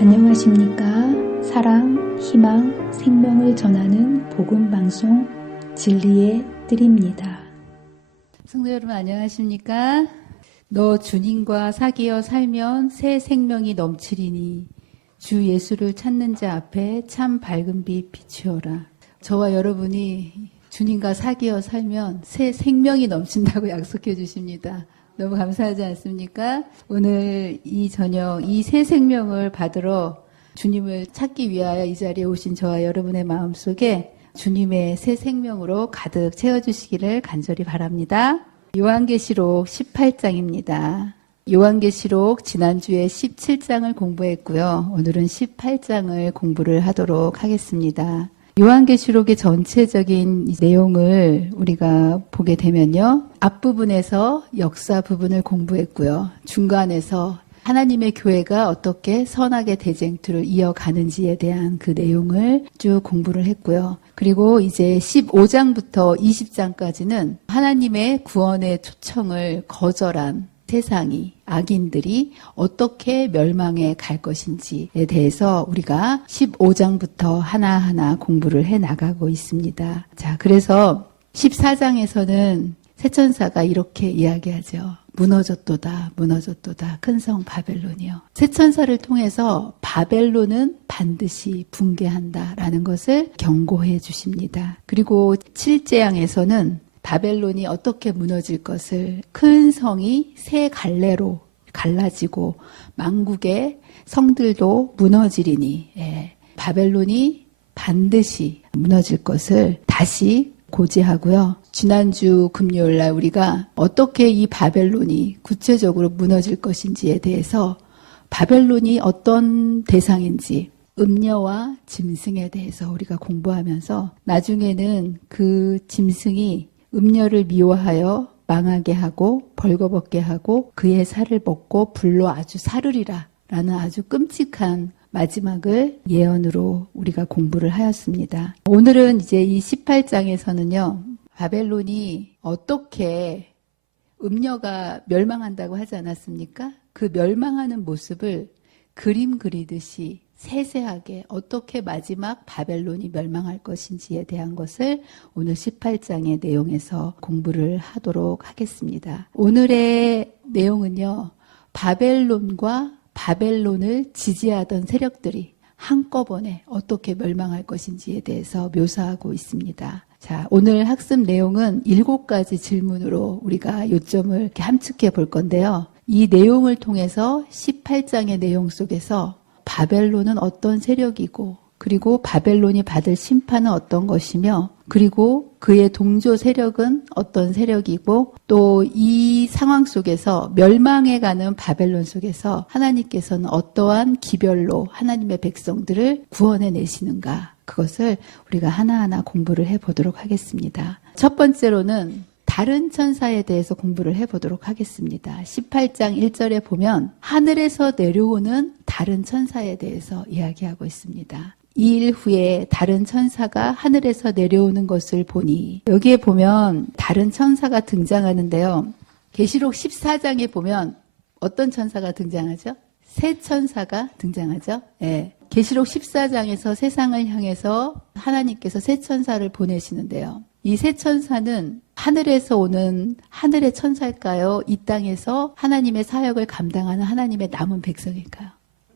안녕하십니까? 사랑, 희망, 생명을 전하는 복음방송 진리의 뜰입니다. 성도 여러분 안녕하십니까? 너 주님과 사귀어 살면 새 생명이 넘치리니 주 예수를 찾는 자 앞에 참 밝은 빛 비추어라. 저와 여러분이 주님과 사귀어 살면 새 생명이 넘친다고 약속해 주십니다. 너무 감사하지 않습니까? 오늘 이 저녁 이 새 생명을 받으러 주님을 찾기 위하여 이 자리에 오신 저와 여러분의 마음속에 주님의 새 생명으로 가득 채워주시기를 간절히 바랍니다. 요한계시록 18장입니다. 요한계시록 지난주에 17장을 공부했고요. 오늘은 18장을 공부를 하도록 하겠습니다. 요한계시록의 전체적인 내용을 우리가 보게 되면요. 앞부분에서 역사 부분을 공부했고요. 중간에서 하나님의 교회가 어떻게 선악의 대쟁투를 이어가는지에 대한 그 내용을 쭉 공부를 했고요. 그리고 이제 15장부터 20장까지는 하나님의 구원의 초청을 거절한 세상이, 악인들이 어떻게 멸망해 갈 것인지에 대해서 우리가 15장부터 하나하나 공부를 해 나가고 있습니다. 자, 그래서 14장에서는 새천사가 이렇게 이야기하죠. 무너졌도다, 무너졌도다, 큰 성 바벨론이요. 새천사를 통해서 바벨론은 반드시 붕괴한다라는 것을 경고해 주십니다. 그리고 7재앙에서는 바벨론이 어떻게 무너질 것을, 큰 성이 세 갈래로 갈라지고 만국의 성들도 무너지리니, 바벨론이 반드시 무너질 것을 다시 고지하고요. 지난주 금요일날 우리가 어떻게 이 바벨론이 구체적으로 무너질 것인지에 대해서, 바벨론이 어떤 대상인지, 음녀와 짐승에 대해서 우리가 공부하면서 나중에는 그 짐승이 음녀를 미워하여 망하게 하고 벌거벗게 하고 그의 살을 먹고 불로 아주 사르리라 라는 아주 끔찍한 마지막을 예언으로 우리가 공부를 하였습니다. 오늘은 이제 이 18장에서는요. 바벨론이 어떻게 음녀가 멸망한다고 하지 않았습니까? 그 멸망하는 모습을 그림 그리듯이 세세하게 어떻게 마지막 바벨론이 멸망할 것인지에 대한 것을 오늘 18장의 내용에서 공부를 하도록 하겠습니다. 오늘의 내용은요. 바벨론과 바벨론을 지지하던 세력들이 한꺼번에 어떻게 멸망할 것인지에 대해서 묘사하고 있습니다. 자, 오늘 학습 내용은 7가지 질문으로 우리가 요점을 이렇게 함축해 볼 건데요. 이 내용을 통해서 18장의 내용 속에서 바벨론은 어떤 세력이고, 그리고 바벨론이 받을 심판은 어떤 것이며, 그리고 그의 동조 세력은 어떤 세력이고, 또 이 상황 속에서 멸망해가는 바벨론 속에서 하나님께서는 어떠한 기별로 하나님의 백성들을 구원해 내시는가, 그것을 우리가 하나하나 공부를 해보도록 하겠습니다. 첫 번째로는 다른 천사에 대해서 공부를 해보도록 하겠습니다. 18장 1절에 보면 하늘에서 내려오는 다른 천사에 대해서 이야기하고 있습니다. 2일 후에 다른 천사가 하늘에서 내려오는 것을 보니, 여기에 보면 다른 천사가 등장하는데요. 계시록 14장에 보면 어떤 천사가 등장하죠? 새 천사가 등장하죠. 네. 계시록 14장에서 세상을 향해서 하나님께서 새 천사를 보내시는데요. 이 새 천사는 하늘에서 오는 하늘의 천사일까요? 이 땅에서 하나님의 사역을 감당하는 하나님의 남은 백성일까요?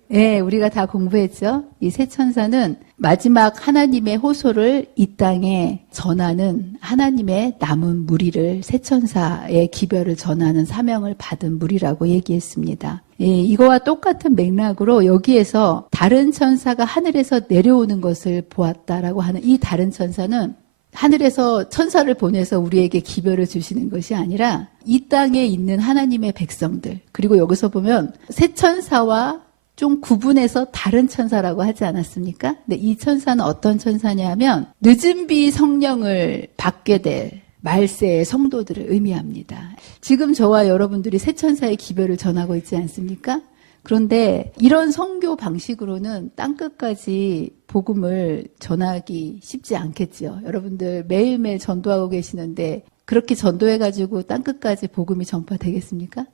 네, 우리가 다 공부했죠. 이 새 천사는 마지막 하나님의 호소를 이 땅에 전하는 하나님의 남은 무리를, 새 천사의 기별을 전하는 사명을 받은 무리라고 얘기했습니다. 예, 이거와 똑같은 맥락으로 여기에서 다른 천사가 하늘에서 내려오는 것을 보았다라고 하는 이 다른 천사는 하늘에서 천사를 보내서 우리에게 기별을 주시는 것이 아니라 이 땅에 있는 하나님의 백성들, 그리고 여기서 보면 새 천사와 좀 구분해서 다른 천사라고 하지 않았습니까? 근데 이 천사는 어떤 천사냐 하면 늦은 비 성령을 받게 될 말세의 성도들을 의미합니다. 지금 저와 여러분들이 새 천사의 기별을 전하고 있지 않습니까? 그런데 이런 선교 방식으로는 땅끝까지 복음을 전하기 쉽지 않겠지요. 여러분들 매일매일 전도하고 계시는데 그렇게 전도해가지고 땅끝까지 복음이 전파되겠습니까?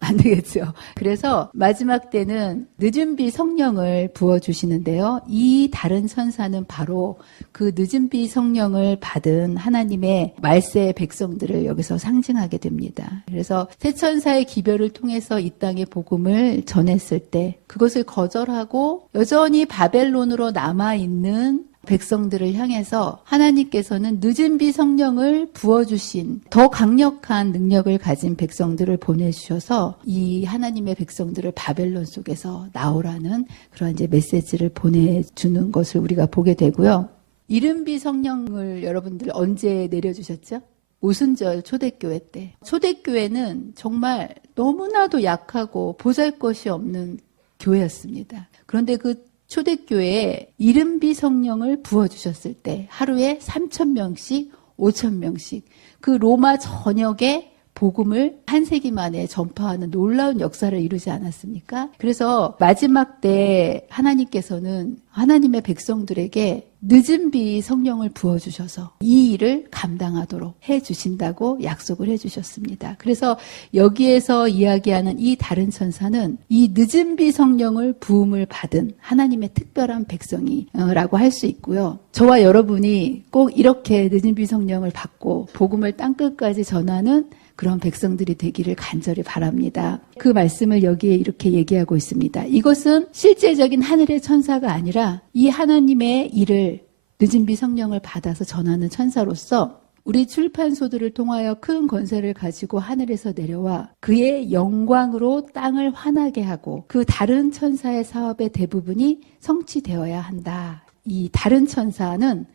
안 되겠죠. 그래서 마지막 때는 늦은 비 성령을 부어주시는데요. 이 다른 천사는 바로 그 늦은 비 성령을 받은 하나님의 말세의 백성들을 여기서 상징하게 됩니다. 그래서 새 천사의 기별을 통해서 이 땅의 복음을 전했을 때 그것을 거절하고 여전히 바벨론으로 남아있는 백성들을 향해서 하나님께서는 늦은 비 성령을 부어주신 더 강력한 능력을 가진 백성들을 보내주셔서 이 하나님의 백성들을 바벨론 속에서 나오라는 그런 이제 메시지를 보내주는 것을 우리가 보게 되고요. 이른 비 성령을 여러분들 언제 내려주셨죠? 오순절 초대교회 때. 초대교회는 정말 너무나도 약하고 보잘것이 없는 교회였습니다. 그런데 그 초대교회에 이른비 성령을 부어주셨을 때 하루에 3,000명씩 5,000명씩 그 로마 전역에 복음을 한 세기 만에 전파하는 놀라운 역사를 이루지 않았습니까? 그래서 마지막 때 하나님께서는 하나님의 백성들에게 늦은 비 성령을 부어주셔서 이 일을 감당하도록 해주신다고 약속을 해주셨습니다. 그래서 여기에서 이야기하는 이 다른 천사는 이 늦은 비 성령을 부음을 받은 하나님의 특별한 백성이라고 할 수 있고요. 저와 여러분이 꼭 이렇게 늦은 비 성령을 받고 복음을 땅끝까지 전하는 그런 백성들이 되기를 간절히 바랍니다. 그 말씀을 여기에 이렇게 얘기하고 있습니다. 이것은 실제적인 하늘의 천사가 아니라 이 하나님의 일을 늦은 비 성령을 받아서 전하는 천사로서 우리 출판소들을 통하여 큰 권세를 가지고 하늘에서 내려와 그의 영광으로 땅을 환하게 하고 그 다른 천사의 사업의 대부분이 성취되어야 한다. 이 다른 천사는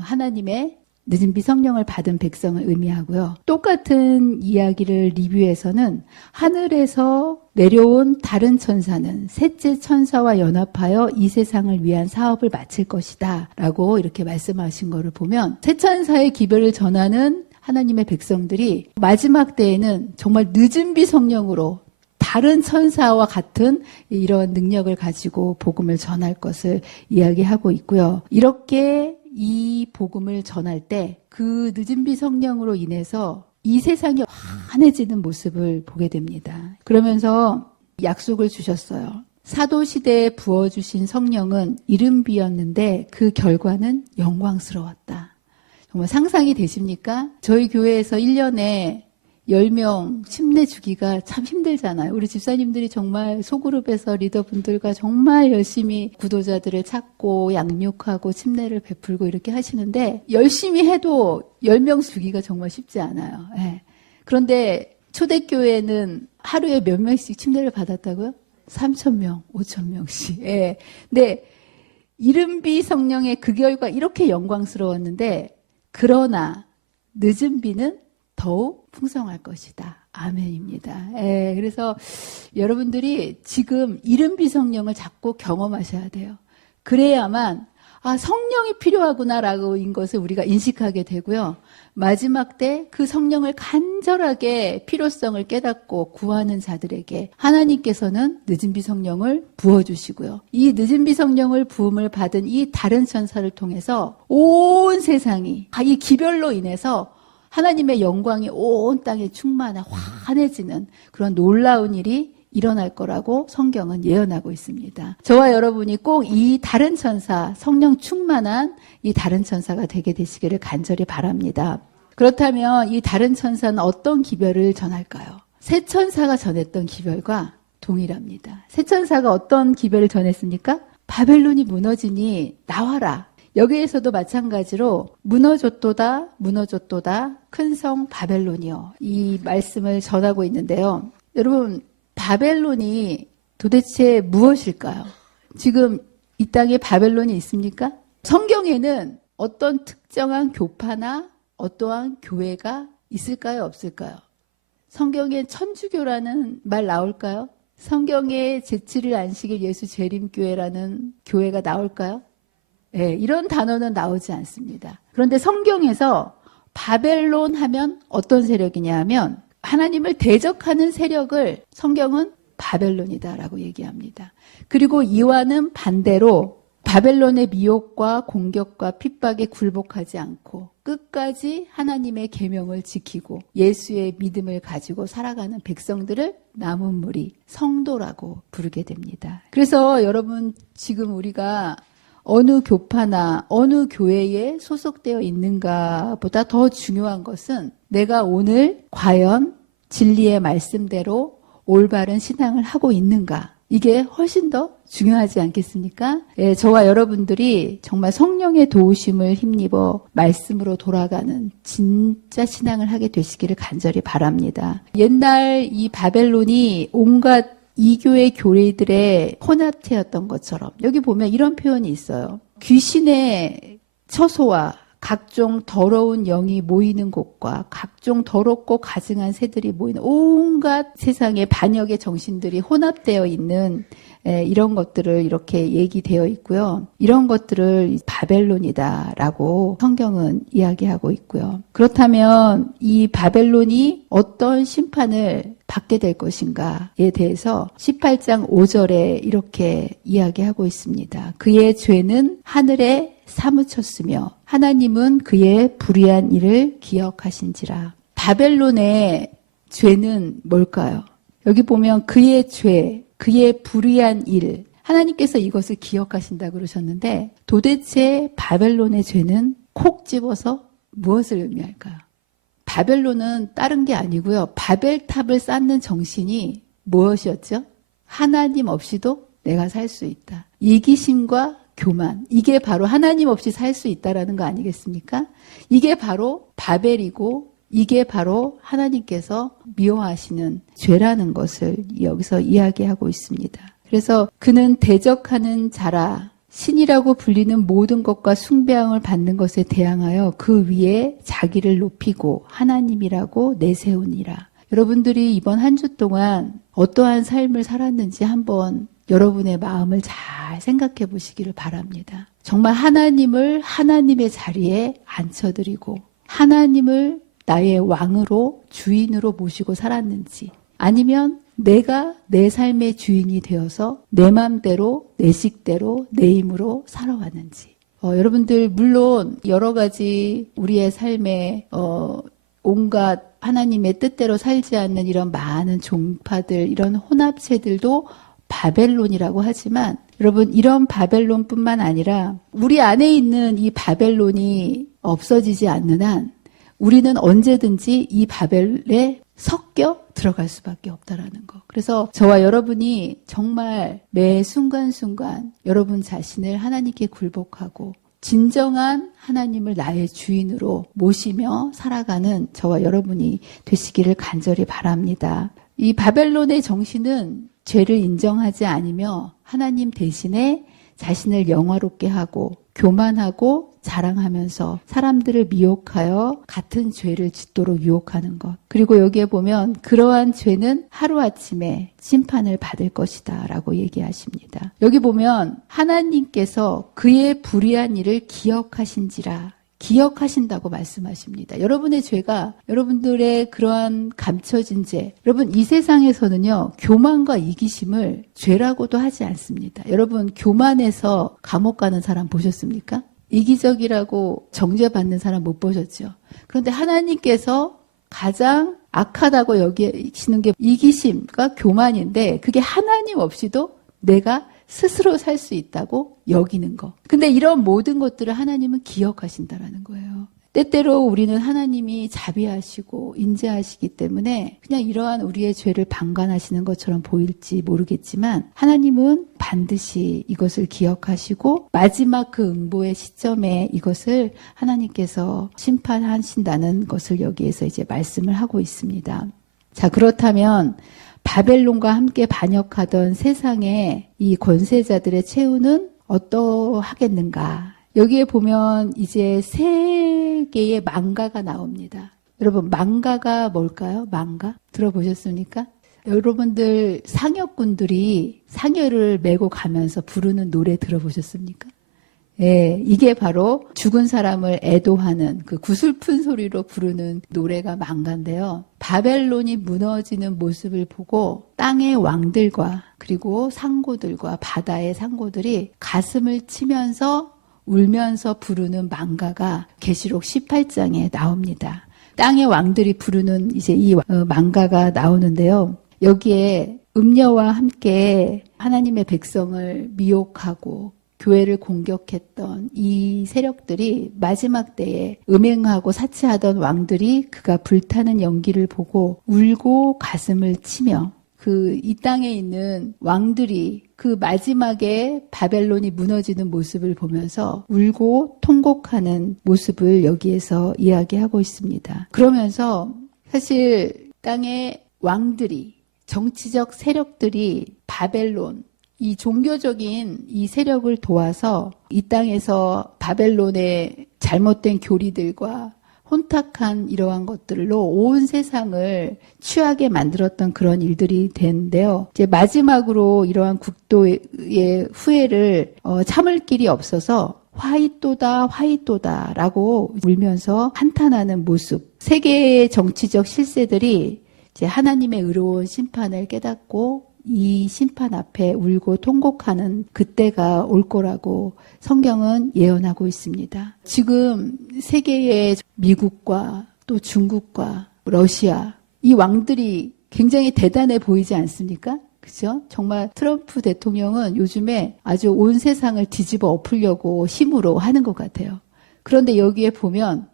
하나님의 늦은 비 성령을 받은 백성을 의미하고요. 똑같은 이야기를 리뷰에서는 하늘에서 내려온 다른 천사는 셋째 천사와 연합하여 이 세상을 위한 사업을 마칠 것이다 라고 이렇게 말씀하신 것을 보면 새 천사의 기별을 전하는 하나님의 백성들이 마지막 때에는 정말 늦은 비 성령으로 다른 천사와 같은 이런 능력을 가지고 복음을 전할 것을 이야기하고 있고요. 이렇게 이 복음을 전할 때 그 늦은 비 성령으로 인해서 이 세상이 환해지는 모습을 보게 됩니다. 그러면서 약속을 주셨어요. 사도시대에 부어주신 성령은 이른 비였는데 그 결과는 영광스러웠다. 정말 상상이 되십니까? 저희 교회에서 1년에 10명 침내주기가 참 힘들잖아요. 우리 집사님들이 정말 소그룹에서 리더분들과 정말 열심히 구도자들을 찾고 양육하고 침례를 베풀고 이렇게 하시는데 열심히 해도 10명 주기가 정말 쉽지 않아요. 네. 그런데 초대교회는 하루에 몇 명씩 침례를 받았다고요? 3,000명, 5,000명씩. 네. 근데 이른비 성령의 그 결과 이렇게 영광스러웠는데 그러나 늦은 비는 더욱 풍성할 것이다. 아멘입니다. 예, 그래서 여러분들이 지금 이른 비 성령을 자꾸 경험하셔야 돼요. 그래야만 성령이 필요하구나라고 인 것을 우리가 인식하게 되고요. 마지막 때 그 성령을 간절하게 필요성을 깨닫고 구하는 자들에게 하나님께서는 늦은 비 성령을 부어주시고요. 이 늦은 비 성령을 부음을 받은 이 다른 천사를 통해서 온 세상이 이 기별로 인해서 하나님의 영광이 온 땅에 충만해 환해지는 그런 놀라운 일이 일어날 거라고 성경은 예언하고 있습니다. 저와 여러분이 꼭 이 다른 천사, 성령 충만한 이 다른 천사가 되게 되시기를 간절히 바랍니다. 그렇다면 이 다른 천사는 어떤 기별을 전할까요? 새 천사가 전했던 기별과 동일합니다. 새 천사가 어떤 기별을 전했습니까? 바벨론이 무너지니 나와라. 여기에서도 마찬가지로 무너졌도다 큰 성 바벨론이요. 이 말씀을 전하고 있는데요. 여러분 바벨론이 도대체 무엇일까요? 지금 이 땅에 바벨론이 있습니까? 성경에는 어떤 특정한 교파나 어떠한 교회가 있을까요? 없을까요? 성경에 천주교라는 말 나올까요? 성경에 제7일 안식일 예수 재림교회라는 교회가 나올까요? 네, 이런 단어는 나오지 않습니다. 그런데 성경에서 바벨론 하면 어떤 세력이냐 하면 하나님을 대적하는 세력을 성경은 바벨론이다라고 얘기합니다. 그리고 이와는 반대로 바벨론의 미혹과 공격과 핍박에 굴복하지 않고 끝까지 하나님의 계명을 지키고 예수의 믿음을 가지고 살아가는 백성들을 남은 무리, 성도라고 부르게 됩니다. 그래서 여러분 지금 우리가 어느 교파나 어느 교회에 소속되어 있는가 보다 더 중요한 것은 내가 오늘 과연 진리의 말씀대로 올바른 신앙을 하고 있는가, 이게 훨씬 더 중요하지 않겠습니까? 예, 저와 여러분들이 정말 성령의 도우심을 힘입어 말씀으로 돌아가는 진짜 신앙을 하게 되시기를 간절히 바랍니다. 옛날 이 바벨론이 온갖 이교의 교리들의 혼합체였던 것처럼 여기 보면 이런 표현이 있어요. 귀신의 처소와 각종 더러운 영이 모이는 곳과 각종 더럽고 가증한 새들이 모이는 온갖 세상의 반역의 정신들이 혼합되어 있는 이런 것들을 이렇게 얘기되어 있고요. 이런 것들을 바벨론이다라고 성경은 이야기하고 있고요. 그렇다면 이 바벨론이 어떤 심판을 받게 될 것인가에 대해서 18장 5절에 이렇게 이야기하고 있습니다. 그의 죄는 하늘에 사무쳤으며 하나님은 그의 불의한 일을 기억하신지라. 바벨론의 죄는 뭘까요? 여기 보면 그의 죄, 그의 불의한 일, 하나님께서 이것을 기억하신다고 그러셨는데 도대체 바벨론의 죄는 콕 집어서 무엇을 의미할까요? 바벨론은 다른 게 아니고요. 바벨탑을 쌓는 정신이 무엇이었죠? 하나님 없이도 내가 살 수 있다. 이기심과 교만, 이게 바로 하나님 없이 살 수 있다라는 거 아니겠습니까? 이게 바로 바벨이고 이게 바로 하나님께서 미워하시는 죄라는 것을 여기서 이야기하고 있습니다. 그래서 그는 대적하는 자라, 신이라고 불리는 모든 것과 숭배함을 받는 것에 대항하여 그 위에 자기를 높이고 하나님이라고 내세우니라. 여러분들이 이번 한 주 동안 어떠한 삶을 살았는지 한번 여러분의 마음을 잘 생각해 보시기를 바랍니다. 정말 하나님을 하나님의 자리에 앉혀드리고 하나님을 나의 왕으로 주인으로 모시고 살았는지, 아니면 내가 내 삶의 주인이 되어서 내 맘대로 내 식대로 내 힘으로 살아왔는지. 여러분들 물론 여러 가지 우리의 삶에 온갖 하나님의 뜻대로 살지 않는 이런 많은 종파들, 이런 혼합체들도 바벨론이라고 하지만 여러분 이런 바벨론뿐만 아니라 우리 안에 있는 이 바벨론이 없어지지 않는 한 우리는 언제든지 이 바벨에 섞여 들어갈 수밖에 없다라는 거. 그래서 저와 여러분이 정말 매 순간순간 여러분 자신을 하나님께 굴복하고 진정한 하나님을 나의 주인으로 모시며 살아가는 저와 여러분이 되시기를 간절히 바랍니다. 이 바벨론의 정신은 죄를 인정하지 않으며 하나님 대신에 자신을 영화롭게 하고 교만하고 자랑하면서 사람들을 미혹하여 같은 죄를 짓도록 유혹하는 것. 그리고 여기에 보면 그러한 죄는 하루아침에 심판을 받을 것이다 라고 얘기하십니다. 여기 보면 하나님께서 그의 불의한 일을 기억하신지라, 기억하신다고 말씀하십니다. 여러분의 죄가, 여러분들의 그러한 감춰진 죄, 여러분 이 세상에서는요 교만과 이기심을 죄라고도 하지 않습니다. 여러분 교만해서 감옥 가는 사람 보셨습니까? 이기적이라고 정죄받는 사람 못 보셨죠? 그런데 하나님께서 가장 악하다고 여기시는 게 이기심과 교만인데 그게 하나님 없이도 내가 스스로 살 수 있다고 여기는 거. 근데 이런 모든 것들을 하나님은 기억하신다라는 거예요. 때때로 우리는 하나님이 자비하시고 인자하시기 때문에 그냥 이러한 우리의 죄를 방관하시는 것처럼 보일지 모르겠지만 하나님은 반드시 이것을 기억하시고 마지막 그 응보의 시점에 이것을 하나님께서 심판하신다는 것을 여기에서 이제 말씀을 하고 있습니다. 자, 그렇다면 바벨론과 함께 반역하던 세상의 이 권세자들의 최후는 어떠하겠는가? 여기에 보면 이제 세 개의 망가가 나옵니다. 여러분 망가가 뭘까요? 망가? 들어보셨습니까? 여러분들 상여꾼들이 상여를 메고 가면서 부르는 노래 들어보셨습니까? 예, 이게 바로 죽은 사람을 애도하는 그 구슬픈 소리로 부르는 노래가 망가인데요. 바벨론이 무너지는 모습을 보고 땅의 왕들과 그리고 상고들과 바다의 상고들이 가슴을 치면서 울면서 부르는 망가가 계시록 18장에 나옵니다. 땅의 왕들이 부르는 이제 이 망가가 나오는데요. 여기에 음녀와 함께 하나님의 백성을 미혹하고 교회를 공격했던 이 세력들이 마지막 때에 음행하고 사치하던 왕들이 그가 불타는 연기를 보고 울고 가슴을 치며 이 땅에 있는 왕들이 그 마지막에 바벨론이 무너지는 모습을 보면서 울고 통곡하는 모습을 여기에서 이야기하고 있습니다. 그러면서 사실 땅의 왕들이 정치적 세력들이 바벨론 이 종교적인 이 세력을 도와서 이 땅에서 바벨론의 잘못된 교리들과 혼탁한 이러한 것들로 온 세상을 취하게 만들었던 그런 일들이 되는데요. 이제 마지막으로 이러한 국도의 후회를 참을 길이 없어서 화이또다 화이또다 라고 울면서 한탄하는 모습. 세계의 정치적 실세들이 이제 하나님의 의로운 심판을 깨닫고 이 심판 앞에 울고 통곡하는 그때가 올 거라고 성경은 예언하고 있습니다. 지금 세계의 미국과 또 중국과 러시아 이 왕들이 굉장히 대단해 보이지 않습니까? 그죠? 정말 트럼프 대통령은 요즘에 아주 온 세상을 뒤집어 엎으려고 힘으로 하는 것 같아요. 그런데 여기에 보면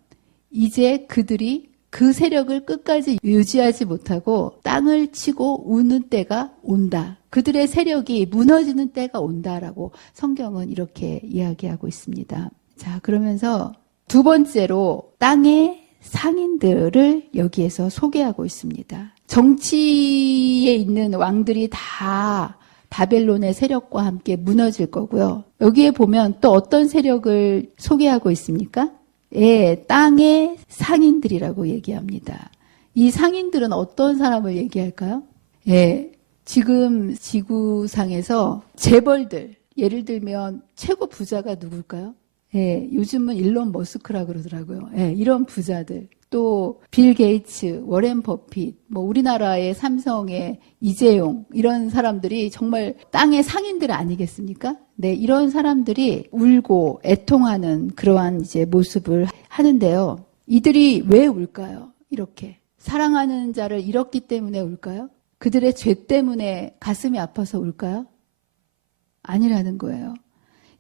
이제 그들이 그 세력을 끝까지 유지하지 못하고 땅을 치고 우는 때가 온다. 그들의 세력이 무너지는 때가 온다라고 성경은 이렇게 이야기하고 있습니다. 자, 그러면서 두 번째로 땅의 상인들을 여기에서 소개하고 있습니다. 정치에 있는 왕들이 다 바벨론의 세력과 함께 무너질 거고요. 여기에 보면 또 어떤 세력을 소개하고 있습니까? 예, 땅의 상인들이라고 얘기합니다. 이 상인들은 어떤 사람을 얘기할까요? 예, 지금 지구상에서 재벌들, 예를 들면 최고 부자가 누굴까요? 예, 요즘은 일론 머스크라 그러더라고요. 예, 이런 부자들. 또 빌 게이츠, 워렌 버핏, 우리나라의 삼성의 이재용 이런 사람들이 정말 땅의 상인들 아니겠습니까? 네, 이런 사람들이 울고 애통하는 그러한 이제 모습을 하는데요. 이들이 왜 울까요? 이렇게 사랑하는 자를 잃었기 때문에 울까요? 그들의 죄 때문에 가슴이 아파서 울까요? 아니라는 거예요.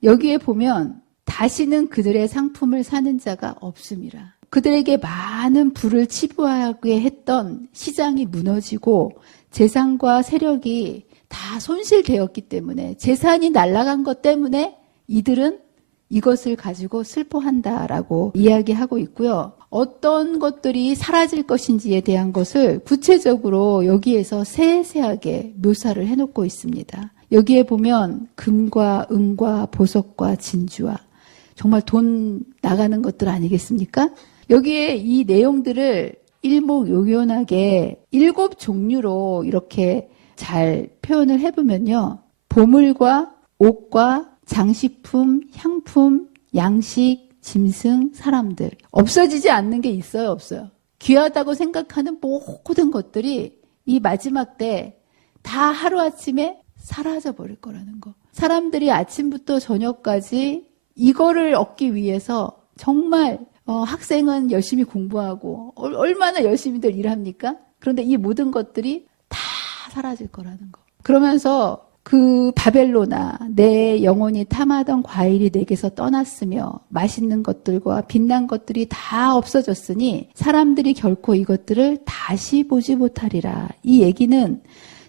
여기에 보면 다시는 그들의 상품을 사는 자가 없음이라. 그들에게 많은 부를 치부하게 했던 시장이 무너지고 재산과 세력이 다 손실되었기 때문에 재산이 날아간 것 때문에 이들은 이것을 가지고 슬퍼한다라고 이야기하고 있고요. 어떤 것들이 사라질 것인지에 대한 것을 구체적으로 여기에서 세세하게 묘사를 해놓고 있습니다. 여기에 보면 금과 은과 보석과 진주와 정말 돈 나가는 것들 아니겠습니까? 여기에 이 내용들을 일목요연하게 7종류로 이렇게 잘 표현을 해보면요. 보물과 옷과 장식품, 향품, 양식, 짐승, 사람들. 없어지지 않는 게 있어요, 없어요? 귀하다고 생각하는 모든 것들이 이 마지막 때 다 하루아침에 사라져 버릴 거라는 거. 사람들이 아침부터 저녁까지 이거를 얻기 위해서 정말 학생은 열심히 공부하고 얼마나 열심히들 일합니까? 그런데 이 모든 것들이 다 사라질 거라는 거. 그러면서 그 바벨로나 내 영혼이 탐하던 과일이 내게서 떠났으며 맛있는 것들과 빛난 것들이 다 없어졌으니 사람들이 결코 이것들을 다시 보지 못하리라. 이 얘기는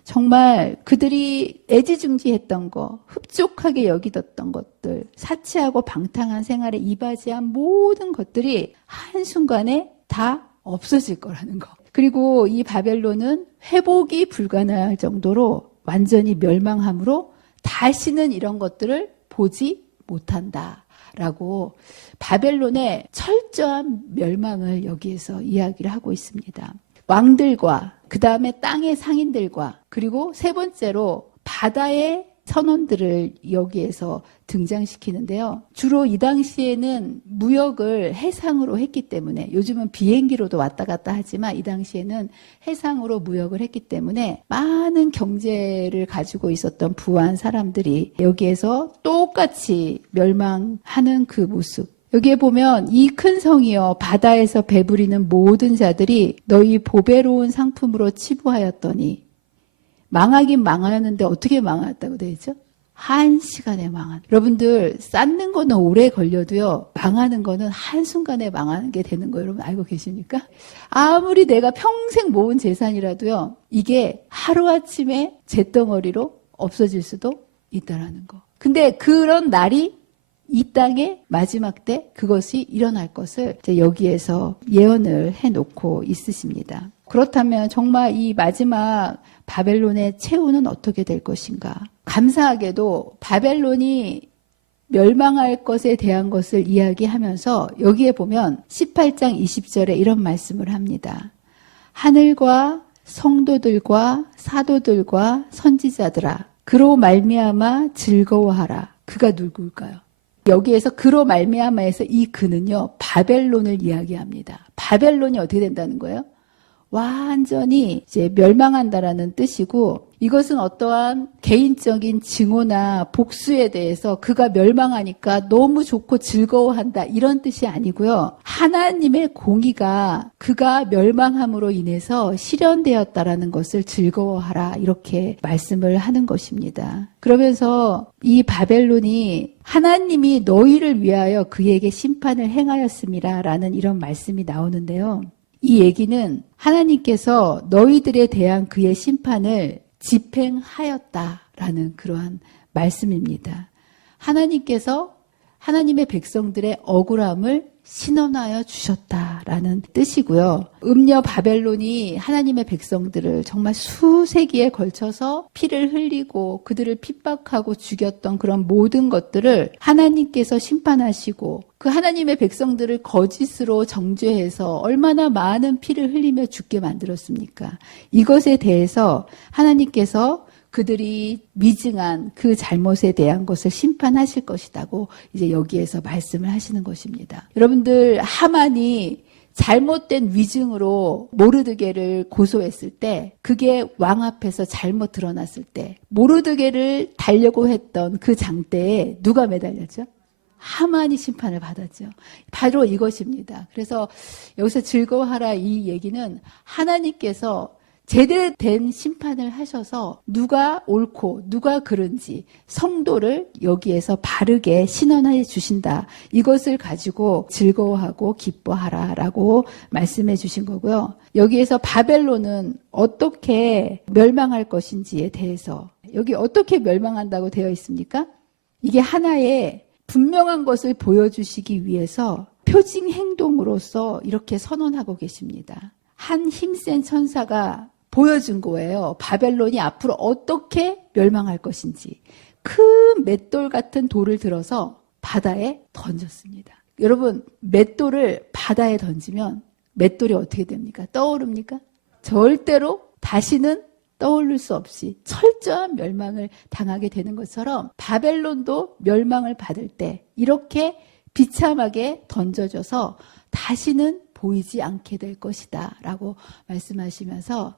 정말 그들이 애지중지했던 거, 흡족하게 여기던 것들, 사치하고 방탕한 생활에 이바지한 모든 것들이 한순간에 다 없어질 거라는 거. 그리고 이 바벨론은 회복이 불가능할 정도로 완전히 멸망함으로 다시는 이런 것들을 보지 못한다라고 바벨론의 철저한 멸망을 여기에서 이야기를 하고 있습니다. 왕들과 그 다음에 땅의 상인들과 그리고 세 번째로 바다의 선원들을 여기에서 등장시키는데요. 주로 이 당시에는 무역을 해상으로 했기 때문에, 요즘은 비행기로도 왔다 갔다 하지만 이 당시에는 해상으로 무역을 했기 때문에 많은 경제를 가지고 있었던 부한 사람들이 여기에서 똑같이 멸망하는 그 모습. 여기에 보면 이 큰 성이여 바다에서 배부리는 모든 자들이 너희 보배로운 상품으로 치부하였더니, 망하긴 망하였는데 어떻게 망하였다고 되어 있죠? 한시간에 망한. 여러분들 쌓는 거는 오래 걸려도요, 망하는 거는 한순간에 망하는 게 되는 거 여러분 알고 계십니까? 아무리 내가 평생 모은 재산이라도요, 이게 하루아침에 잿덩어리로 없어질 수도 있다라는 거. 근데 그런 날이 이 땅의 마지막 때 그것이 일어날 것을 이제 여기에서 예언을 해놓고 있으십니다. 그렇다면 정말 이 마지막 바벨론의 최후는 어떻게 될 것인가? 감사하게도 바벨론이 멸망할 것에 대한 것을 이야기하면서 여기에 보면 18장 20절에 이런 말씀을 합니다. 하늘과 성도들과 사도들과 선지자들아, 그로 말미암아 즐거워하라. 그가 누구일까요? 여기에서 그로 말미암아에서 이 그는요, 바벨론을 이야기합니다. 바벨론이 어떻게 된다는 거예요? 완전히 이제 멸망한다라는 뜻이고, 이것은 어떠한 개인적인 증오나 복수에 대해서 그가 멸망하니까 너무 좋고 즐거워한다 이런 뜻이 아니고요. 하나님의 공의가 그가 멸망함으로 인해서 실현되었다라는 것을 즐거워하라 이렇게 말씀을 하는 것입니다. 그러면서 이 바벨론이 하나님이 너희를 위하여 그에게 심판을 행하였음이라 라는 이런 말씀이 나오는데요. 이 얘기는 하나님께서 너희들에 대한 그의 심판을 집행하였다라는 그러한 말씀입니다. 하나님께서 하나님의 백성들의 억울함을 신원하여 주셨다라는 뜻이고요. 음녀 바벨론이 하나님의 백성들을 정말 수세기에 걸쳐서 피를 흘리고 그들을 핍박하고 죽였던 그런 모든 것들을 하나님께서 심판하시고 그 하나님의 백성들을 거짓으로 정죄해서 얼마나 많은 피를 흘리며 죽게 만들었습니까? 이것에 대해서 하나님께서 그들이 미증한 그 잘못에 대한 것을 심판하실 것이라고 이제 여기에서 말씀을 하시는 것입니다. 여러분들, 하만이 잘못된 위증으로 모르드게를 고소했을 때, 그게 왕 앞에서 잘못 드러났을 때 모르드게를 달려고 했던 그 장대에 누가 매달렸죠? 하만이 심판을 받았죠. 바로 이것입니다. 그래서 여기서 즐거워하라 이 얘기는 하나님께서 제대로 된 심판을 하셔서 누가 옳고 누가 그른지 성도를 여기에서 바르게 신원해 주신다. 이것을 가지고 즐거워하고 기뻐하라라고 말씀해 주신 거고요. 여기에서 바벨론은 어떻게 멸망할 것인지에 대해서, 여기 어떻게 멸망한다고 되어 있습니까? 이게 하나의 분명한 것을 보여주시기 위해서 표징 행동으로서 이렇게 선언하고 계십니다. 한 힘센 천사가 보여준 거예요. 바벨론이 앞으로 어떻게 멸망할 것인지. 큰 맷돌 같은 돌을 들어서 바다에 던졌습니다. 여러분, 맷돌을 바다에 던지면 맷돌이 어떻게 됩니까? 떠오릅니까? 절대로 다시는 떠오를 수 없이 철저한 멸망을 당하게 되는 것처럼 바벨론도 멸망을 받을 때 이렇게 비참하게 던져져서 다시는 보이지 않게 될 것이다 라고 말씀하시면서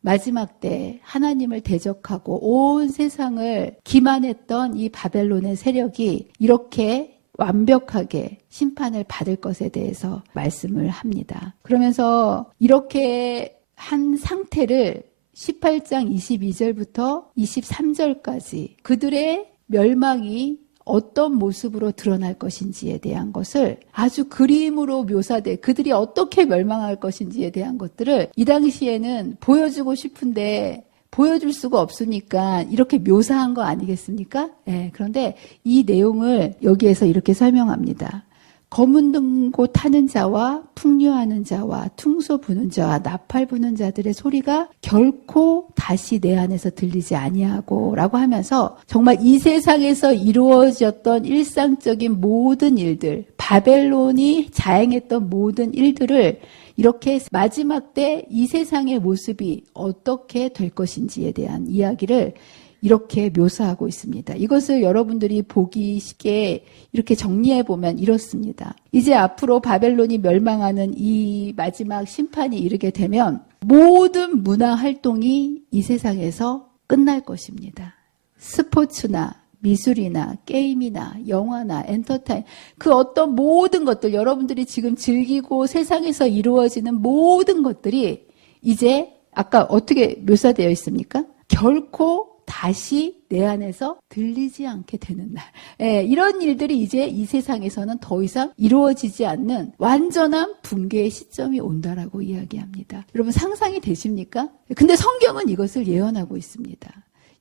마지막 때 하나님을 대적하고 온 세상을 기만했던 이 바벨론의 세력이 이렇게 완벽하게 심판을 받을 것에 대해서 말씀을 합니다. 그러면서 이렇게 한 상태를 18장 22절부터 23절까지 그들의 멸망이 어떤 모습으로 드러날 것인지에 대한 것을 아주 그림으로 묘사돼 그들이 어떻게 멸망할 것인지에 대한 것들을 이 당시에는 보여주고 싶은데 보여줄 수가 없으니까 이렇게 묘사한 거 아니겠습니까? 네, 그런데 이 내용을 여기에서 이렇게 설명합니다. 검은 등고 타는 자와 풍류하는 자와 퉁소 부는 자와 나팔 부는 자들의 소리가 결코 다시 내 안에서 들리지 아니하고 라고 하면서 정말 이 세상에서 이루어졌던 일상적인 모든 일들, 바벨론이 자행했던 모든 일들을 이렇게 마지막 때 이 세상의 모습이 어떻게 될 것인지에 대한 이야기를 이렇게 묘사하고 있습니다. 이것을 여러분들이 보기 쉽게 이렇게 정리해 보면 이렇습니다. 이제 앞으로 바벨론이 멸망하는 이 마지막 심판이 이르게 되면 모든 문화 활동이 이 세상에서 끝날 것입니다. 스포츠나 미술이나 게임이나 영화나 엔터테인 그 어떤 모든 것들 여러분들이 지금 즐기고 세상에서 이루어지는 모든 것들이 이제 아까 어떻게 묘사되어 있습니까? 결코 다시 내 안에서 들리지 않게 되는 날. 예, 이런 일들이 이제 이 세상에서는 더 이상 이루어지지 않는 완전한 붕괴의 시점이 온다라고 이야기합니다. 여러분 상상이 되십니까? 근데 성경은 이것을 예언하고 있습니다.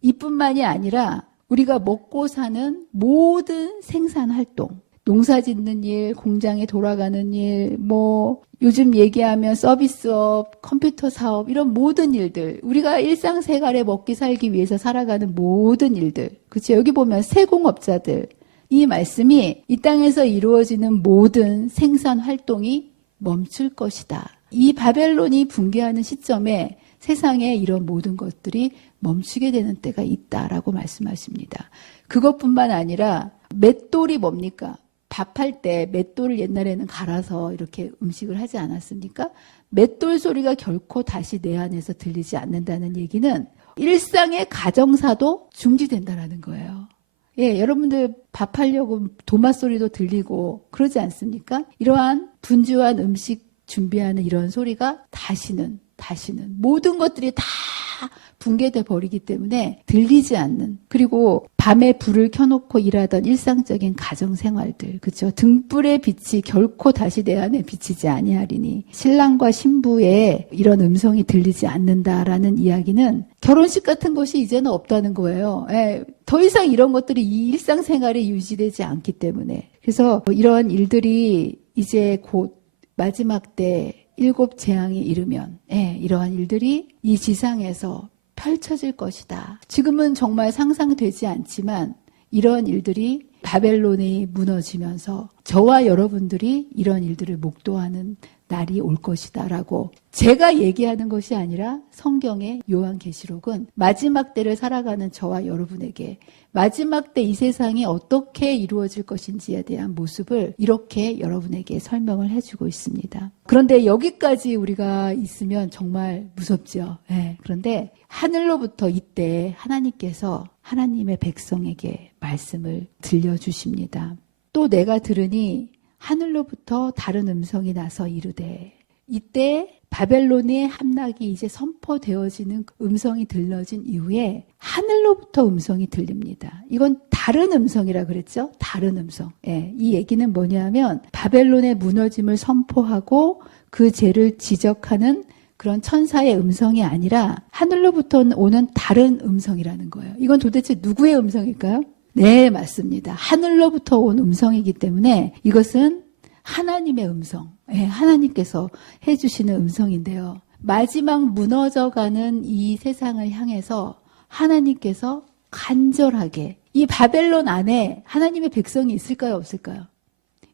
이뿐만이 아니라 우리가 먹고 사는 모든 생산활동, 농사 짓는 일, 공장에 돌아가는 일, 요즘 얘기하면 서비스업, 컴퓨터 사업 이런 모든 일들, 우리가 일상생활에 먹기 살기 위해서 살아가는 모든 일들, 그렇죠? 여기 보면 세공업자들, 이 말씀이 이 땅에서 이루어지는 모든 생산활동이 멈출 것이다. 이 바벨론이 붕괴하는 시점에 세상에 이런 모든 것들이 멈추게 되는 때가 있다라고 말씀하십니다. 그것뿐만 아니라 맷돌이 뭡니까? 밥할 때 맷돌을 옛날에는 갈아서 이렇게 음식을 하지 않았습니까? 맷돌 소리가 결코 다시 내 안에서 들리지 않는다는 얘기는 일상의 가정사도 중지된다라는 거예요. 예, 여러분들 밥하려고 도마 소리도 들리고 그러지 않습니까? 이러한 분주한 음식 준비하는 이런 소리가 다시는 모든 것들이 다 붕괴돼 버리기 때문에 들리지 않는, 그리고 밤에 불을 켜놓고 일하던 일상적인 가정생활들, 그렇죠? 등불의 빛이 결코 다시 내 안에 비치지 아니하리니 신랑과 신부의 이런 음성이 들리지 않는다라는 이야기는 결혼식 같은 것이 이제는 없다는 거예요. 예, 더 이상 이런 것들이 이 일상생활에 유지되지 않기 때문에. 그래서 이런 일들이 이제 곧 마지막 때 7 재앙이 이르면 이러한 일들이 이 지상에서 펼쳐질 것이다. 지금은 정말 상상되지 않지만 이런 일들이 바벨론이 무너지면서 저와 여러분들이 이런 일들을 목도하는 날이 올 것이다 라고 제가 얘기하는 것이 아니라 성경의 요한계시록은 마지막 때를 살아가는 저와 여러분에게 마지막 때 이 세상이 어떻게 이루어질 것인지에 대한 모습을 이렇게 여러분에게 설명을 해주고 있습니다. 그런데 여기까지 우리가 있으면 정말 무섭죠. 그런데 하늘로부터 이때 하나님께서 하나님의 백성에게 말씀을 들려주십니다. 또 내가 들으니 하늘로부터 다른 음성이 나서 이르되, 이때 바벨론의 함락이 이제 선포되어지는 음성이 들려진 이후에 하늘로부터 음성이 들립니다. 이건 다른 음성이라 그랬죠? 다른 음성. 이 얘기는 뭐냐면 바벨론의 무너짐을 선포하고 그 죄를 지적하는 그런 천사의 음성이 아니라 하늘로부터 오는 다른 음성이라는 거예요. 이건 도대체 누구의 음성일까요? 네, 맞습니다. 하늘로부터 온 음성이기 때문에 이것은 하나님의 음성, 하나님께서 해주시는 음성인데요. 마지막 무너져가는 이 세상을 향해서 하나님께서 간절하게, 이 바벨론 안에 하나님의 백성이 있을까요, 없을까요?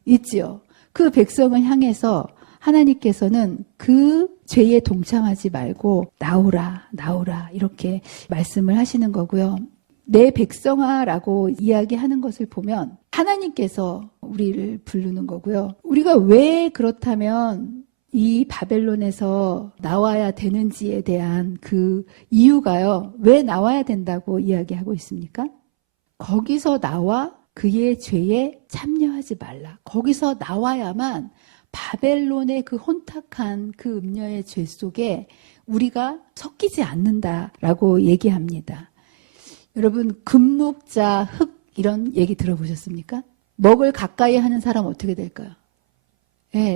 있지요. 그 백성을 향해서 하나님께서는 그 죄에 동참하지 말고 나오라, 나오라 이렇게 말씀을 하시는 거고요. 내 백성아라고 이야기하는 것을 보면 하나님께서 우리를 부르는 거고요. 우리가 왜 그렇다면 이 바벨론에서 나와야 되는지에 대한 그 이유가요. 왜 나와야 된다고 이야기하고 있습니까? 거기서 나와 그의 죄에 참여하지 말라. 거기서 나와야만 바벨론의 그 혼탁한 그 음녀의 죄 속에 우리가 섞이지 않는다라고 얘기합니다. 여러분, 금묵자, 흙 이런 얘기 들어보셨습니까? 먹을 가까이 하는 사람 어떻게 될까요?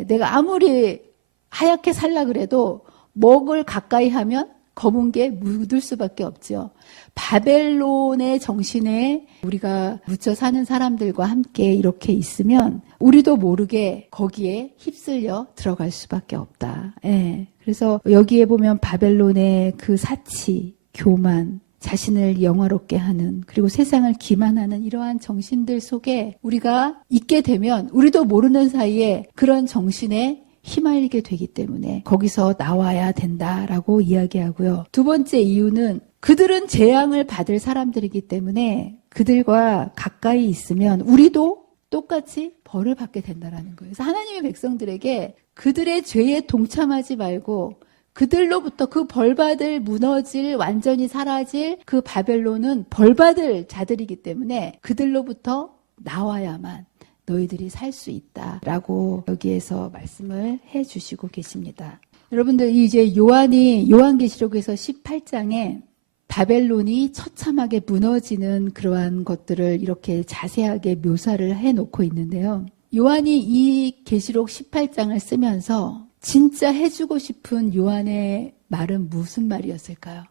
내가 아무리 하얗게 살라 그래도 먹을 가까이 하면 검은 게 묻을 수밖에 없죠. 바벨론의 정신에 우리가 묻혀 사는 사람들과 함께 이렇게 있으면 우리도 모르게 거기에 휩쓸려 들어갈 수밖에 없다. 그래서 여기에 보면 바벨론의 그 사치, 교만, 자신을 영화롭게 하는, 그리고 세상을 기만하는 이러한 정신들 속에 우리가 있게 되면 우리도 모르는 사이에 그런 정신에 휘말리게 되기 때문에 거기서 나와야 된다라고 이야기하고요. 두 번째 이유는 그들은 재앙을 받을 사람들이기 때문에 그들과 가까이 있으면 우리도 똑같이 벌을 받게 된다라는 거예요. 그래서 하나님의 백성들에게 그들의 죄에 동참하지 말고 그들로부터 그 벌받을, 무너질, 완전히 사라질 그 바벨론은 벌받을 자들이기 때문에 그들로부터 나와야만 너희들이 살 수 있다라고 여기에서 말씀을 해주시고 계십니다. 여러분들 이제 요한계시록에서 18장에 바벨론이 처참하게 무너지는 그러한 것들을 이렇게 자세하게 묘사를 해놓고 있는데요. 요한이 이 계시록 18장을 쓰면서 진짜 해주고 싶은 요한의 말은 무슨 말이었을까요?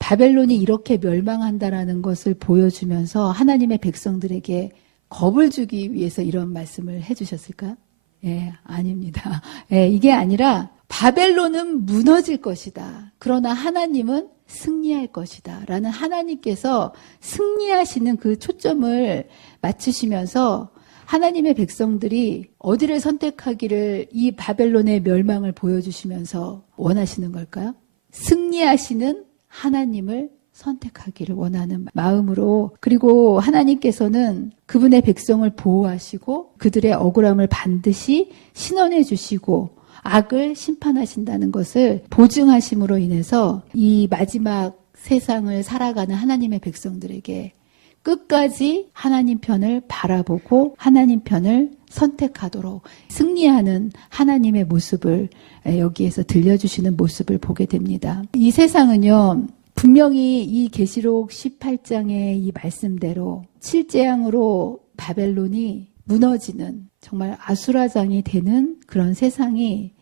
바벨론이 이렇게 멸망한다라는 것을 보여주면서 하나님의 백성들에게 겁을 주기 위해서 이런 말씀을 해주셨을까요? 예, 아닙니다. 예, 이게 아니라 바벨론은 무너질 것이다. 그러나 하나님은 승리할 것이다. 라는 하나님께서 승리하시는 그 초점을 맞추시면서 하나님의 백성들이 어디를 선택하기를 이 바벨론의 멸망을 보여주시면서 원하시는 걸까요? 승리하시는 하나님을 선택하기를 원하는 마음으로, 그리고 하나님께서는 그분의 백성을 보호하시고 그들의 억울함을 반드시 신원해 주시고 악을 심판하신다는 것을 보증하심으로 인해서 이 마지막 세상을 살아가는 하나님의 백성들에게 끝까지 하나님 편을 바라보고 하나님 편을 선택하도록 승리하는 하나님의 모습을 여기에서 들려주시는 모습을 보게 됩니다. 이 세상은요, 분명히 이 계시록 18장의 이 말씀대로 칠재앙으로 바벨론이 무너지는 정말 아수라장이 되는 그런 세상이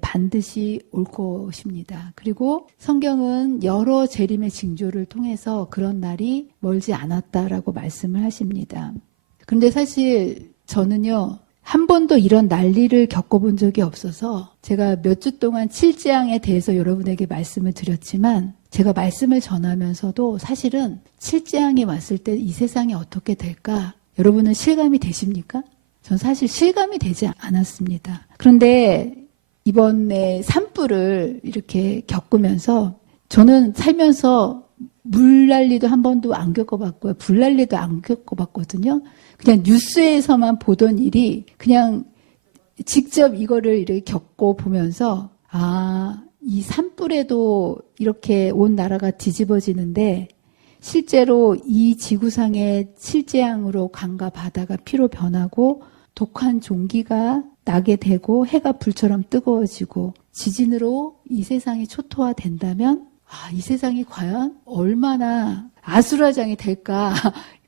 반드시 올 것입니다. 그리고 성경은 여러 재림의 징조를 통해서 그런 날이 멀지 않았다라고 말씀을 하십니다. 그런데 사실 저는요, 한 번도 이런 난리를 겪어본 적이 없어서 제가 몇 주 동안 칠재앙에 대해서 여러분에게 말씀을 드렸지만 제가 말씀을 전하면서도 사실은 칠재앙이 왔을 때 이 세상이 어떻게 될까? 여러분은 실감이 되십니까? 전 사실 실감이 되지 않았습니다. 그런데 이번에 산불을 이렇게 겪으면서 저는 살면서 물난리도 한 번도 안 겪어봤고요. 불난리도 안 겪어봤거든요. 그냥 뉴스에서만 보던 일이 그냥 직접 이거를 이렇게 겪고 보면서 이 산불에도 이렇게 온 나라가 뒤집어지는데 실제로 이 지구상의 칠재앙으로 강과 바다가 피로 변하고 독한 종기가 나게 되고 해가 불처럼 뜨거워지고 지진으로 이 세상이 초토화된다면 이 세상이 과연 얼마나 아수라장이 될까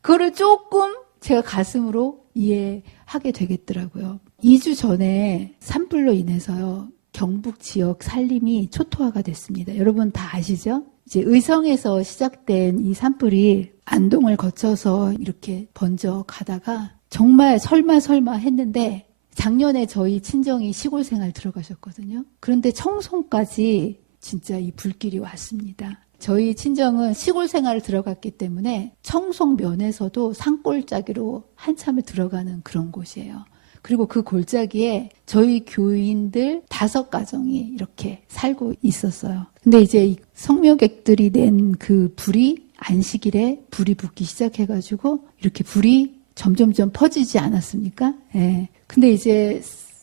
그거를 조금 제가 가슴으로 이해하게 되겠더라고요. 2주 전에 산불로 인해서요, 경북 지역 산림이 초토화가 됐습니다. 여러분 다 아시죠? 이제 의성에서 시작된 이 산불이 안동을 거쳐서 이렇게 번져 가다가 정말 설마 했는데 작년에 저희 친정이 시골 생활 들어가셨거든요. 그런데 청송까지 진짜 이 불길이 왔습니다. 저희 친정은 시골 생활을 들어갔기 때문에 청송 면에서도 산골짜기로 한참을 들어가는 그런 곳이에요. 그리고 그 골짜기에 저희 교인들 5가정이 이렇게 살고 있었어요. 근데 이제 성묘객들이 낸 그 불이 안식일에 불이 붙기 시작해가지고 이렇게 불이 점점점 퍼지지 않았습니까? 예. 근데 이제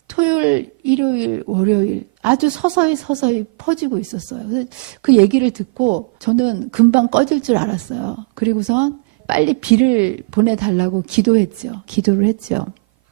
토요일, 일요일, 월요일 아주 서서히 퍼지고 있었어요. 그래서 그 얘기를 듣고 저는 금방 꺼질 줄 알았어요. 그리고선 빨리 비를 보내달라고 기도를 했죠.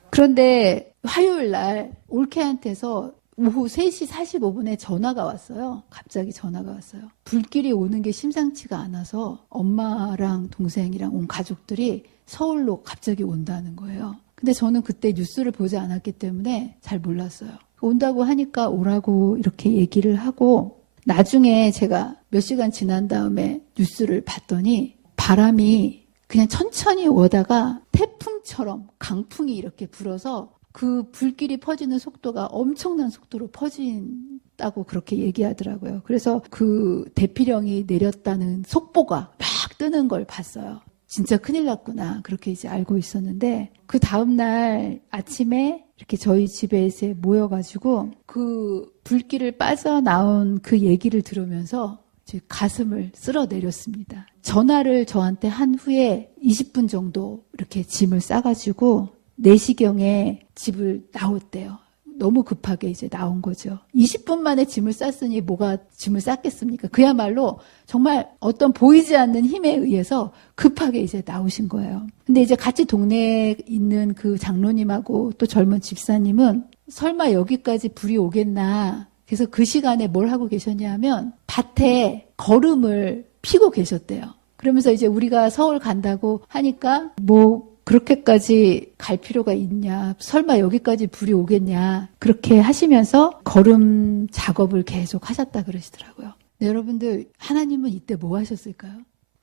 그런데 화요일 날 올케한테서 오후 3시 45분에 전화가 왔어요. 갑자기 전화가 왔어요. 불길이 오는 게 심상치가 않아서 엄마랑 동생이랑 온 가족들이 서울로 갑자기 온다는 거예요. 근데 저는 그때 뉴스를 보지 않았기 때문에 잘 몰랐어요. 온다고 하니까 오라고 이렇게 얘기를 하고 나중에 제가 몇 시간 지난 다음에 뉴스를 봤더니 바람이 그냥 천천히 오다가 태풍처럼 강풍이 이렇게 불어서 그 불길이 퍼지는 속도가 엄청난 속도로 퍼진다고 그렇게 얘기하더라고요. 그래서 그 대피령이 내렸다는 속보가 막 뜨는 걸 봤어요. 진짜 큰일 났구나 그렇게 이제 알고 있었는데 그 다음날 아침에 이렇게 저희 집에 모여가지고 그 불길을 빠져나온 그 얘기를 들으면서 제 가슴을 쓸어내렸습니다. 전화를 저한테 한 후에 20분 정도 이렇게 짐을 싸가지고 4시경에 집을 나왔대요. 너무 급하게 이제 나온 거죠. 20분 만에 짐을 쌌으니 뭐가 짐을 쌌겠습니까? 그야말로 정말 어떤 보이지 않는 힘에 의해서 급하게 이제 나오신 거예요. 근데 이제 같이 동네에 있는 그 장로님하고 또 젊은 집사님은 설마 여기까지 불이 오겠나. 그래서 그 시간에 뭘 하고 계셨냐면 밭에 거름을 피고 계셨대요. 그러면서 이제 우리가 서울 간다고 하니까 뭐 그렇게까지 갈 필요가 있냐, 설마 여기까지 불이 오겠냐, 그렇게 하시면서 거름 작업을 계속 하셨다 그러시더라고요. 네, 여러분들, 하나님은 이때 뭐 하셨을까요?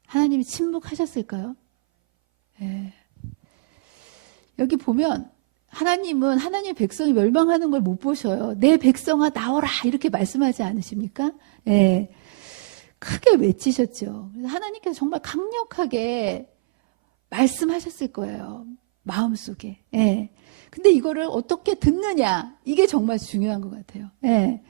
하나님이 침묵하셨을까요? 네. 여기 보면 하나님은 하나님의 백성이 멸망하는 걸 못 보셔요. 내 백성아 나오라 이렇게 말씀하지 않으십니까? 네. 크게 외치셨죠. 그래서 하나님께서 정말 강력하게 말씀하셨을 거예요. 마음속에. 예. 근데 이거를 어떻게 듣느냐. 이게 정말 중요한 것 같아요. 예.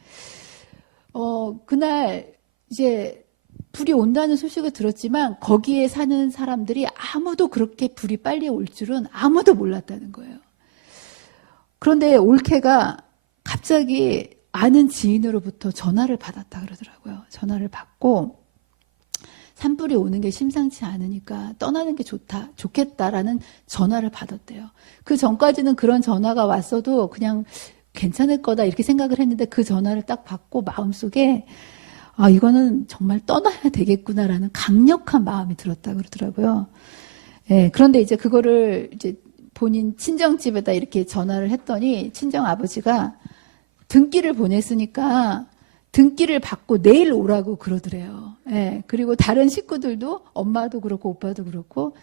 그날 이제 불이 온다는 소식을 들었지만 거기에 사는 사람들이 아무도 그렇게 불이 빨리 올 줄은 아무도 몰랐다는 거예요. 그런데 올케가 갑자기 아는 지인으로부터 전화를 받았다 그러더라고요. 전화를 받고 산불이 오는 게 심상치 않으니까 떠나는 게 좋겠다라는 전화를 받았대요. 그 전까지는 그런 전화가 왔어도 그냥 괜찮을 거다 이렇게 생각을 했는데 그 전화를 딱 받고 마음속에 아, 이거는 정말 떠나야 되겠구나라는 강력한 마음이 들었다 그러더라고요. 예, 그런데 이제 그거를 이제 본인 친정집에다 이렇게 전화를 했더니 친정 아버지가 등기를 보냈으니까 등기를 받고 내일 오라고 그러더래요. 예, 그리고 다른 식구들도 엄마도 그렇고 오빠도 그렇고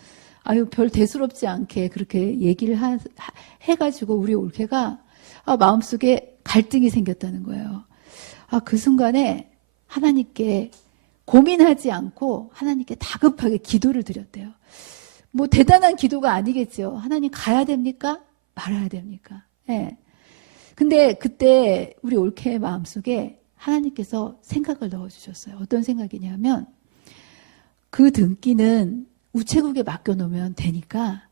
아유 별 대수롭지 않게 그렇게 얘기를 해가지고 우리 올케가 마음속에 갈등이 생겼다는 거예요. 그 순간에 하나님께 고민하지 않고 하나님께 다급하게 기도를 드렸대요. 뭐 대단한 기도가 아니겠죠. 하나님 가야 됩니까? 말아야 됩니까? 예. 근데 그때 우리 올케의 마음속에 하나님께서 생각을 넣어주셨어요. 어떤 생각이냐면 그 등기는 우체국에 맡겨놓으면 되니까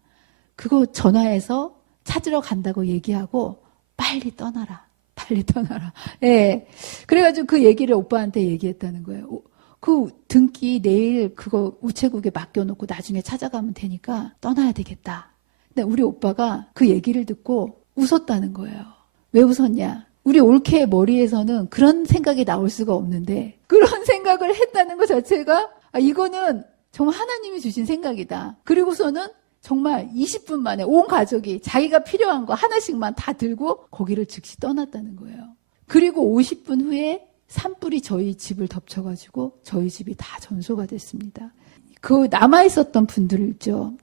그거 전화해서 찾으러 간다고 얘기하고 빨리 떠나라. 빨리 떠나라. 예. 그래가지고 그 얘기를 오빠한테 얘기했다는 거예요. 그 등기 내일 그거 우체국에 맡겨놓고 나중에 찾아가면 되니까 떠나야 되겠다. 근데 우리 오빠가 그 얘기를 듣고 웃었다는 거예요. 왜 웃었냐? 우리 올케의 머리에서는 그런 생각이 나올 수가 없는데 그런 생각을 했다는 것 자체가 이거는 정말 하나님이 주신 생각이다. 그리고서는 정말 20분 만에 온 가족이 자기가 필요한 거 하나씩만 다 들고 거기를 즉시 떠났다는 거예요. 그리고 50분 후에 산불이 저희 집을 덮쳐가지고 저희 집이 다 전소가 됐습니다. 그 남아있었던 분들 있죠.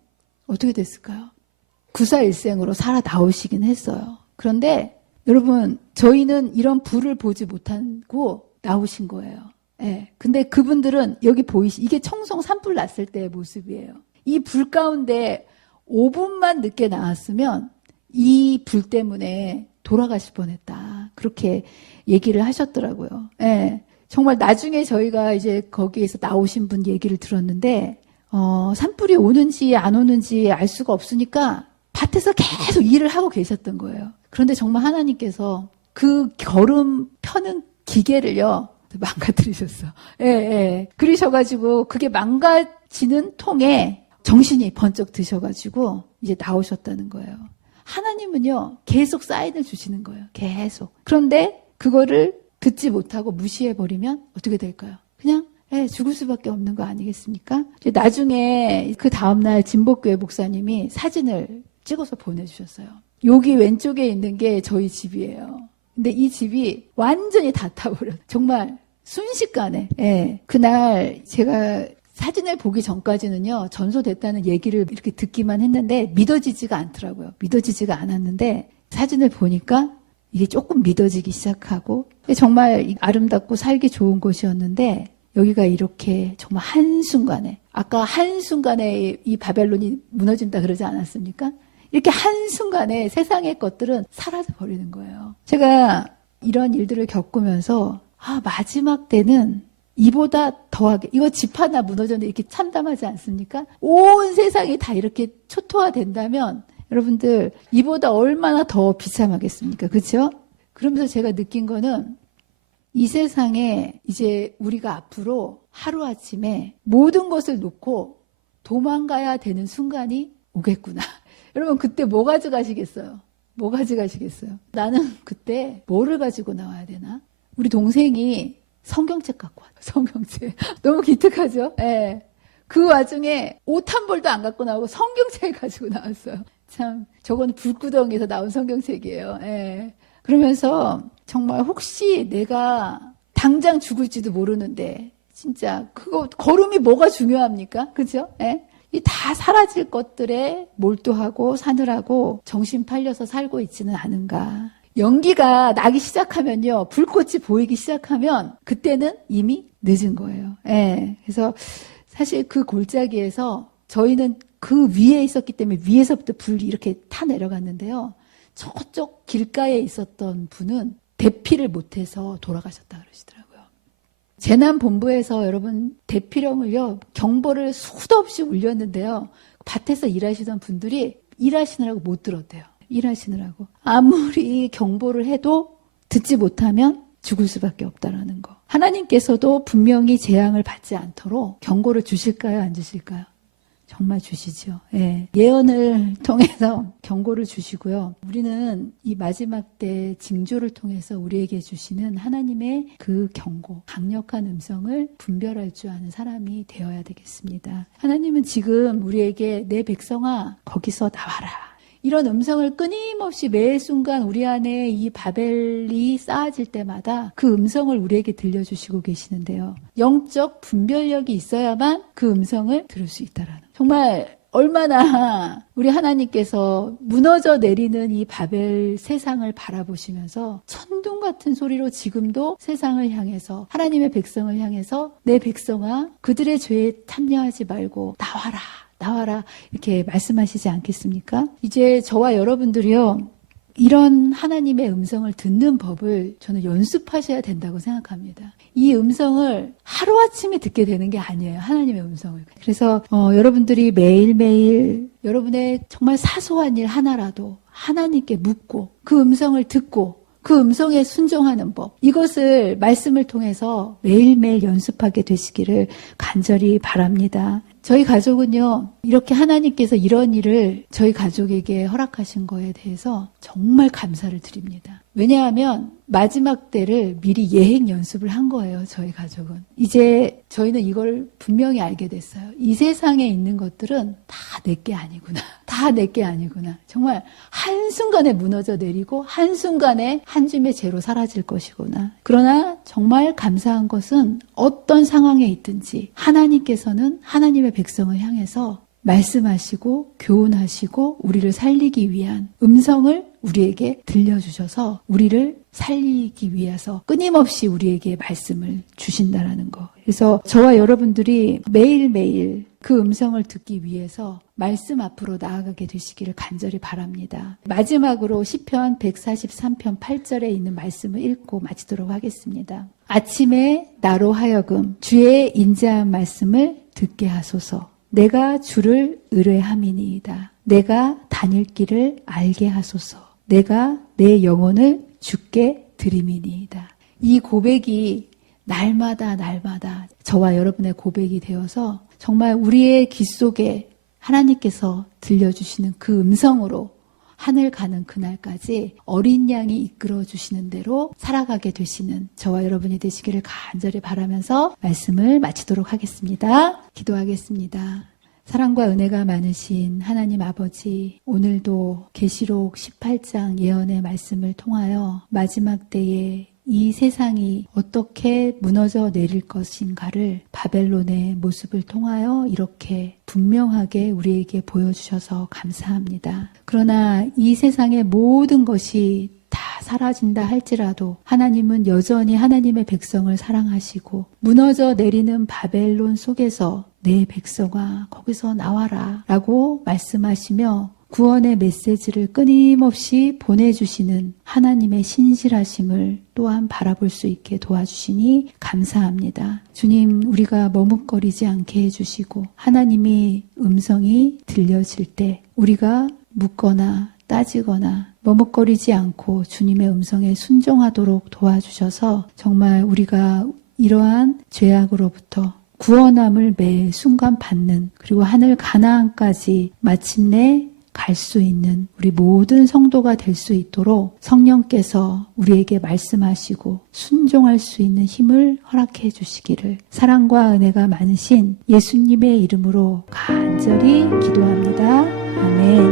어떻게 됐을까요? 구사일생으로 살아 나오시긴 했어요. 그런데 여러분 저희는 이런 불을 보지 못하고 나오신 거예요. 예. 근데 그분들은 여기 이게 청송 산불 났을 때의 모습이에요. 이 불 가운데 5분만 늦게 나왔으면 이 불 때문에 돌아가실 뻔했다. 그렇게 얘기를 하셨더라고요. 예. 정말 나중에 저희가 이제 거기에서 나오신 분 얘기를 들었는데 산불이 오는지 안 오는지 알 수가 없으니까 밭에서 계속 일을 하고 계셨던 거예요. 그런데 정말 하나님께서 그 겨름 펴는 기계를요 망가뜨리셨어. 예, 예. 그러셔가지고 그게 망가지는 통에 정신이 번쩍 드셔가지고 이제 나오셨다는 거예요. 하나님은요 계속 사인을 주시는 거예요. 계속. 그런데 그거를 듣지 못하고 무시해버리면 어떻게 될까요? 그냥 죽을 수밖에 없는 거 아니겠습니까? 나중에 그 다음날 진복교회 목사님이 사진을 찍어서 보내주셨어요. 여기 왼쪽에 있는 게 저희 집이에요. 근데 이 집이 완전히 다 타버렸어요. 정말 순식간에. 예. 그날 제가 사진을 보기 전까지는요. 전소됐다는 얘기를 이렇게 듣기만 했는데 믿어지지가 않더라고요. 믿어지지가 않았는데 사진을 보니까 이게 조금 믿어지기 시작하고 정말 아름답고 살기 좋은 곳이었는데 여기가 이렇게 정말 한순간에 아까 한순간에 이 바벨론이 무너진다 그러지 않았습니까? 이렇게 한순간에 세상의 것들은 사라져버리는 거예요. 제가 이런 일들을 겪으면서 마지막 때는 이보다 더하게, 이거 집 하나 무너졌는데 이렇게 참담하지 않습니까? 온 세상이 다 이렇게 초토화된다면 여러분들 이보다 얼마나 더 비참하겠습니까? 그렇죠? 그러면서 제가 느낀 거는 이 세상에 이제 우리가 앞으로 하루아침에 모든 것을 놓고 도망가야 되는 순간이 오겠구나. 여러분 그때 뭐 가져가시겠어요? 뭐 가져가시겠어요? 나는 그때 뭐를 가지고 나와야 되나? 우리 동생이 성경책 갖고 왔어요. 성경책. 너무 기특하죠? 예. 그 와중에 옷 한 벌도 안 갖고 나오고 성경책 가지고 나왔어요. 참, 저건 불구덩이에서 나온 성경책이에요. 예. 그러면서 정말 혹시 내가 당장 죽을지도 모르는데 진짜 그거 걸음이 뭐가 중요합니까? 그죠? 예? 이 다 사라질 것들에 몰두하고 사느라고 정신 팔려서 살고 있지는 않은가. 연기가 나기 시작하면요. 불꽃이 보이기 시작하면 그때는 이미 늦은 거예요. 예. 그래서 사실 그 골짜기에서 저희는 그 위에 있었기 때문에 위에서부터 불이 이렇게 타 내려갔는데요. 저쪽 길가에 있었던 분은 대피를 못해서 돌아가셨다 그러시더라고요. 재난본부에서 여러분 대피령을요. 경보를 수도 없이 울렸는데요. 밭에서 일하시던 분들이 일하시느라고 못 들었대요. 일하시느라고. 아무리 경보를 해도 듣지 못하면 죽을 수밖에 없다라는 거. 하나님께서도 분명히 재앙을 받지 않도록 경고를 주실까요? 안 주실까요? 정말 주시죠. 예. 예언을 통해서 경고를 주시고요. 우리는 이 마지막 때 징조를 통해서 우리에게 주시는 하나님의 그 경고, 강력한 음성을 분별할 줄 아는 사람이 되어야 되겠습니다. 하나님은 지금 우리에게 내 백성아 거기서 나와라. 이런 음성을 끊임없이 매 순간 우리 안에 이 바벨이 쌓아질 때마다 그 음성을 우리에게 들려주시고 계시는데요. 영적 분별력이 있어야만 그 음성을 들을 수 있다라는. 정말 얼마나 우리 하나님께서 무너져 내리는 이 바벨 세상을 바라보시면서 천둥 같은 소리로 지금도 세상을 향해서 하나님의 백성을 향해서 내 백성아 그들의 죄에 참여하지 말고 나와라. 나와라 이렇게 말씀하시지 않겠습니까? 이제 저와 여러분들이요. 이런 하나님의 음성을 듣는 법을 저는 연습하셔야 된다고 생각합니다. 이 음성을 하루아침에 듣게 되는 게 아니에요. 하나님의 음성을. 그래서 여러분들이 매일매일 여러분의 정말 사소한 일 하나라도 하나님께 묻고 그 음성을 듣고 그 음성에 순종하는 법, 이것을 말씀을 통해서 매일매일 연습하게 되시기를 간절히 바랍니다. 저희 가족은요, 이렇게 하나님께서 이런 일을 저희 가족에게 허락하신 거에 대해서 정말 감사를 드립니다. 왜냐하면 마지막 때를 미리 예행 연습을 한 거예요, 저희 가족은. 이제 저희는 이걸 분명히 알게 됐어요. 이 세상에 있는 것들은 다 내게 아니구나. 다 내게 아니구나. 정말 한순간에 무너져 내리고 한순간에 한 줌의 재로 사라질 것이구나. 그러나 정말 감사한 것은 어떤 상황에 있든지 하나님께서는 하나님의 백성을 향해서 말씀하시고 교훈하시고 우리를 살리기 위한 음성을 우리에게 들려주셔서 우리를 살리기 위해서 끊임없이 우리에게 말씀을 주신다라는 거. 그래서 저와 여러분들이 매일매일 그 음성을 듣기 위해서 말씀 앞으로 나아가게 되시기를 간절히 바랍니다. 마지막으로 시편 143편 8절에 있는 말씀을 읽고 마치도록 하겠습니다. 아침에 나로 하여금 주의 인자한 말씀을 듣게 하소서. 내가 주를 의뢰함이니이다. 내가 다닐 길을 알게 하소서. 내가 내 영혼을 주께 드림이니이다. 이 고백이 날마다 저와 여러분의 고백이 되어서 정말 우리의 귀 속에 하나님께서 들려주시는 그 음성으로 하늘 가는 그날까지 어린 양이 이끌어 주시는 대로 살아가게 되시는 저와 여러분이 되시기를 간절히 바라면서 말씀을 마치도록 하겠습니다. 기도하겠습니다. 사랑과 은혜가 많으신 하나님 아버지, 오늘도 계시록 18장 예언의 말씀을 통하여 마지막 때에 이 세상이 어떻게 무너져 내릴 것인가를 바벨론의 모습을 통하여 이렇게 분명하게 우리에게 보여주셔서 감사합니다. 그러나 이 세상의 모든 것이 다 사라진다 할지라도 하나님은 여전히 하나님의 백성을 사랑하시고 무너져 내리는 바벨론 속에서 내 백성아 거기서 나와라 라고 말씀하시며 구원의 메시지를 끊임없이 보내주시는 하나님의 신실하심을 또한 바라볼 수 있게 도와주시니 감사합니다. 주님, 우리가 머뭇거리지 않게 해주시고 하나님이 음성이 들려질 때 우리가 묻거나 따지거나 머뭇거리지 않고 주님의 음성에 순종하도록 도와주셔서 정말 우리가 이러한 죄악으로부터 구원함을 매 순간 받는, 그리고 하늘 가나안까지 마침내 갈 수 있는 우리 모든 성도가 될 수 있도록 성령께서 우리에게 말씀하시고 순종할 수 있는 힘을 허락해 주시기를 사랑과 은혜가 많으신 예수님의 이름으로 간절히 기도합니다. 아멘.